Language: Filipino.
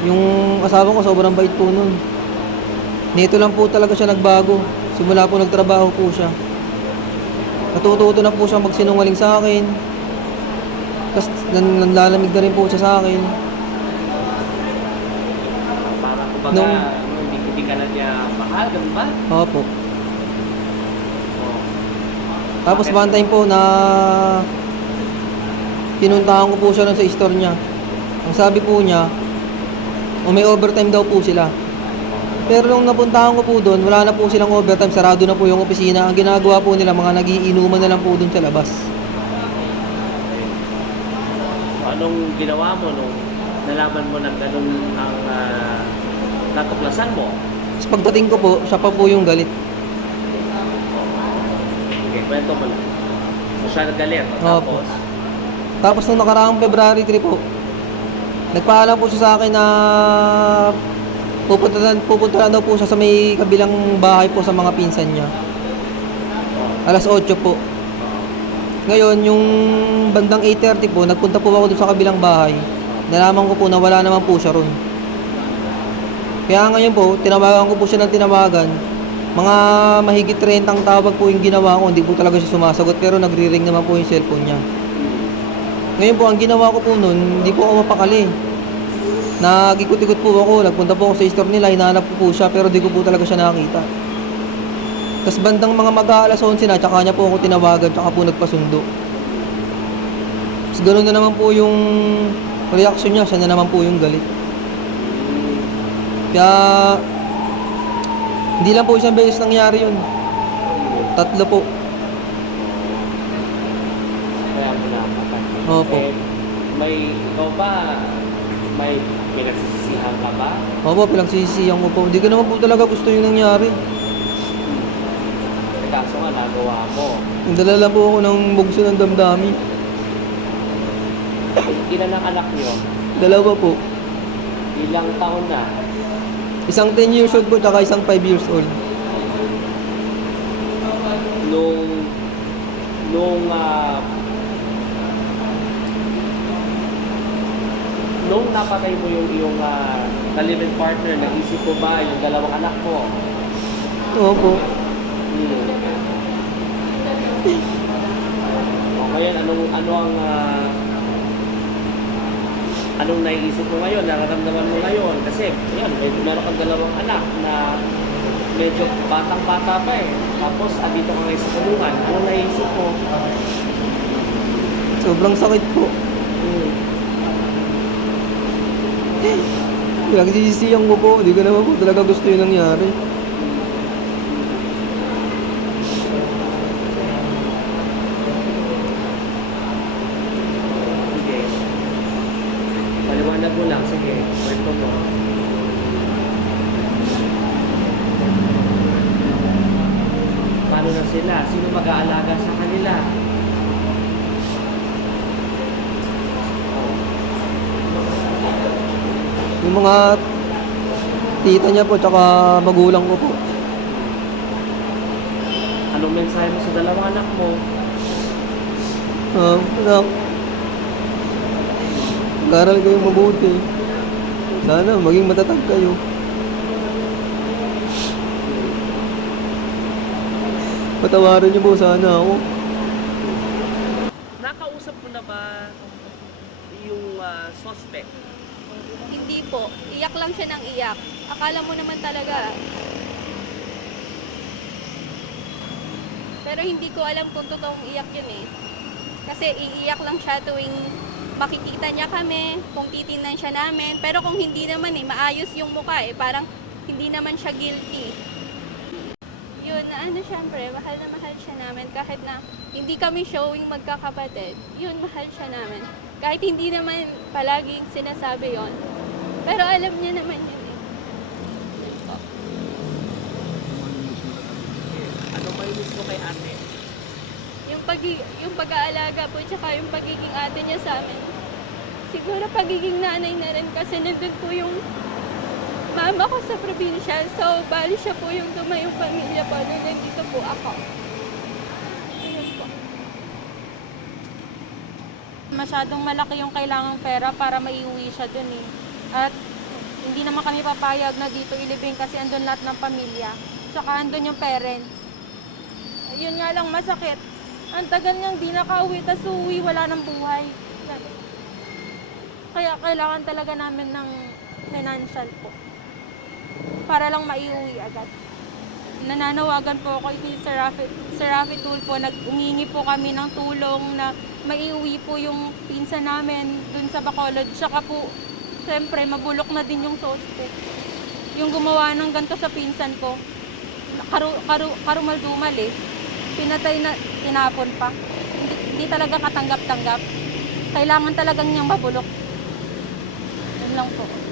Yung asawa ko sobrang bait po nun. Nito lang po talaga siya nagbago. Simula po nagtrabaho po siya. Natututo na po siya magsinungaling sa akin. Tapos nan- nanlalamig na rin po siya sa akin. Para kumbaga, Nung- hindi, hindi ka na niya mahal, ganun ba? Opo. Oo. Tapos Bakit? one time po na pinuntahan ko po siya sa store niya. Ang sabi po niya, o may overtime daw po sila. Pero nung napuntahan ko po doon, wala na po silang overtime, sarado na po yung opisina. Ang ginagawa po nila, mga nagiinuman na lang po doon sa labas. Anong ginawa mo nung nalaman mo na ganun ang ah, natuklasan mo? Tapos pagdating ko po, siya pa po yung galit. Okay, kwento mo lang. So, siya nagalit. Opo. Tapos, Tapos nung nakaraang February 3 po, nagpaalam po siya sa akin na pupunta pupunta na daw po siya sa may kabilang bahay po sa mga pinsan niya. Alas 8 po. Ngayon, yung bandang 8.30 po, nagpunta po ako doon sa kabilang bahay. Nalaman ko po na wala naman po siya ron. Kaya ngayon po, tinawagan ko po siya ng tinawagan. Mga mahigit 30 ang tawag po yung ginawa ko, hindi po talaga siya sumasagot pero nagri-ring naman po yung cellphone niya. Ngayon po, ang ginawa ko po noon, hindi po ako mapakali. Nagikot-ikot po ako, nagpunta po ako sa store nila, hinahanap ko po siya, pero di ko po talaga siya nakita. Tapos bandang mga mag-aalas 11 na, tsaka niya po ako tinawagan, tsaka po nagpasundo. Tapos ganoon na naman po yung reaction niya, siya na naman po yung galit. Kaya, hindi lang po isang beses nangyari yun. Tatlo po. kaya mo na kapatid. Opo. Eh, may, ikaw ba, may pinagsisisihan ka ba? Opo, pinagsisiyang ko po. Hindi ko naman po talaga gusto yung nangyari. Eh, Kaso nga, nagawa mo. Nagdala lang po ako ng bugso ng damdami. Ilan ang anak niyo? Dalawa po. Ilang taon na? Isang 10 years old po, tsaka isang 5 years old. Nung, nung, ah, nung napatay mo yung iyong uh, live partner, naisip mo ba yung dalawang anak mo? Opo. Hmm. O ngayon, anong, ano ang, ah, anong naiisip mo ngayon, nararamdaman mo ngayon? Kasi, yan, may, meron kang dalawang anak na medyo batang-bata pa eh. Tapos, andito ka ngayon sa kulungan. Anong naiisip mo? Sobrang sakit po. Hmm. Pinagsisiyang ko po. Hindi ko naman po talaga gusto yung nangyari. Sige. Paliwanag mo lang. Sige, kwento mo. Paano na sila? Sino mag-aalaga sa kanila? Yung mga tita niya po, tsaka magulang ko po. Anong mensahe mo sa dalawang anak mo? Um, anak, mag-aral kayo mabuti. Sana maging matatag kayo. Patawarin niyo po sana ako. Nakausap mo na ba yung ah, suspect? Hindi po. Iyak lang siya ng iyak. Akala mo naman talaga. Pero hindi ko alam kung totoong iyak yun eh. Kasi iiyak lang siya tuwing makikita niya kami, kung titingnan siya namin. Pero kung hindi naman eh, maayos yung mukha eh. Parang hindi naman siya guilty. Yun, na ano syempre, mahal na mahal siya namin. Kahit na hindi kami showing magkakapatid, yun, mahal siya namin. Kahit hindi naman palaging sinasabi yon Pero alam niya naman yun eh. Yun po. Ano may miss mo kay ate? Yung, pag yung pag-aalaga po, tsaka yung pagiging ate niya sa amin. Siguro pagiging nanay na rin kasi nandun po yung mama ko sa probinsya. So, bali siya po yung tumayong pamilya po na nandito po ako. Masyadong malaki yung kailangang pera para maiuwi siya dun eh. At hindi naman kami papayag na dito ilibing kasi andun lahat ng pamilya. Tsaka andun yung parents. Yun nga lang masakit. Ang tagal niyang di nakauwi, tas uwi, wala ng buhay. Kaya kailangan talaga namin ng financial po. Para lang maiuwi agad. Nananawagan po ako kay Sir Rafi, Sir Rafi Tool po, nag-umingi po kami ng tulong na maiuwi po yung pinsa namin dun sa Bacolod. Tsaka po, siyempre, mabulok na din yung suspect. Yung gumawa ng ganito sa pinsan ko, karu, karu, karumal-dumal eh. Pinatay na, tinapon pa. Hindi, hindi talaga katanggap-tanggap. Kailangan talagang niyang mabulok. Yun lang po.